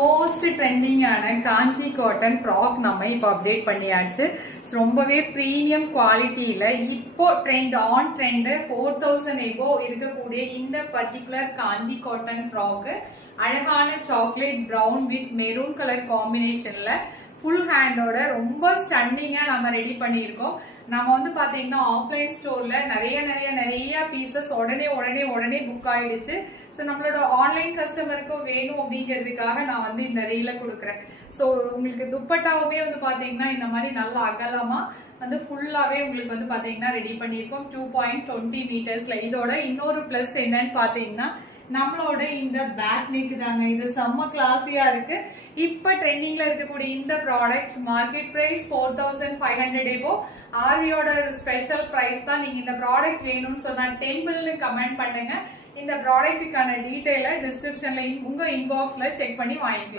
Most ட்ரெண்டிங்கான காஞ்சி cotton frock நம்ம இப்போ அப்டேட் பண்ணியாச்சு. ரொம்பவே ப்ரீமியம் குவாலிட்டியில இப்போ ஆன் ட்ரெண்ட் 4000 எபோ இருக்கக்கூடிய இந்த பர்டிகுலர் காஞ்சி காட்டன் ஃப்ராக் அழகான chocolate brown with maroon colour காம்பினேஷன்ல ஃபுல் ஹேண்டோட ரொம்ப ஸ்டன்னிங்கா நம்ம ரெடி பண்ணியிருக்கோம். நம்ம வந்து பாத்தீங்கன்னா ஆஃப்லைன் ஸ்டோர்ல நிறைய பீசஸ் உடனே புக் ஆயிடுச்சு. ஸோ நம்மளோட ஆன்லைன் கஸ்டமருக்கும் வேணும் அப்படிங்கிறதுக்காக நான் வந்து இந்த ரீல கொடுக்குறேன். ஸோ உங்களுக்கு துப்பட்டாவுமே வந்து பாத்தீங்கன்னா இந்த மாதிரி நல்ல அகலமா வந்து ஃபுல்லாவே உங்களுக்கு வந்து பாத்தீங்கன்னா ரெடி பண்ணியிருக்கோம் 2.20 மீட்டர்ஸ்ல. இதோட இன்னொரு பிளஸ் என்னன்னு பாத்தீங்கன்னா நம்மளோட இந்த பேக் நெக் தாங்க. இது செம்ம கிளாஸியா இருக்கு. இப்ப ட்ரெண்டிங்ல இருக்கக்கூடிய இந்த ப்ராடக்ட் மார்க்கெட் பிரைஸ் 4500 எபோ. ஆரியோட ஸ்பெஷல் பிரைஸ் தான். நீங்க இந்த ப்ராடக்ட் வேணும்னு சொன்னா டெம்பிள்னு கமெண்ட் பண்ணுங்க. இந்த ப்ராடக்ட்டுக்கான டீடைலை டிஸ்கிரிப்ஷன்ல உங்க இன்பாக்ஸ்ல செக் பண்ணி வாங்கிக்கலாம்.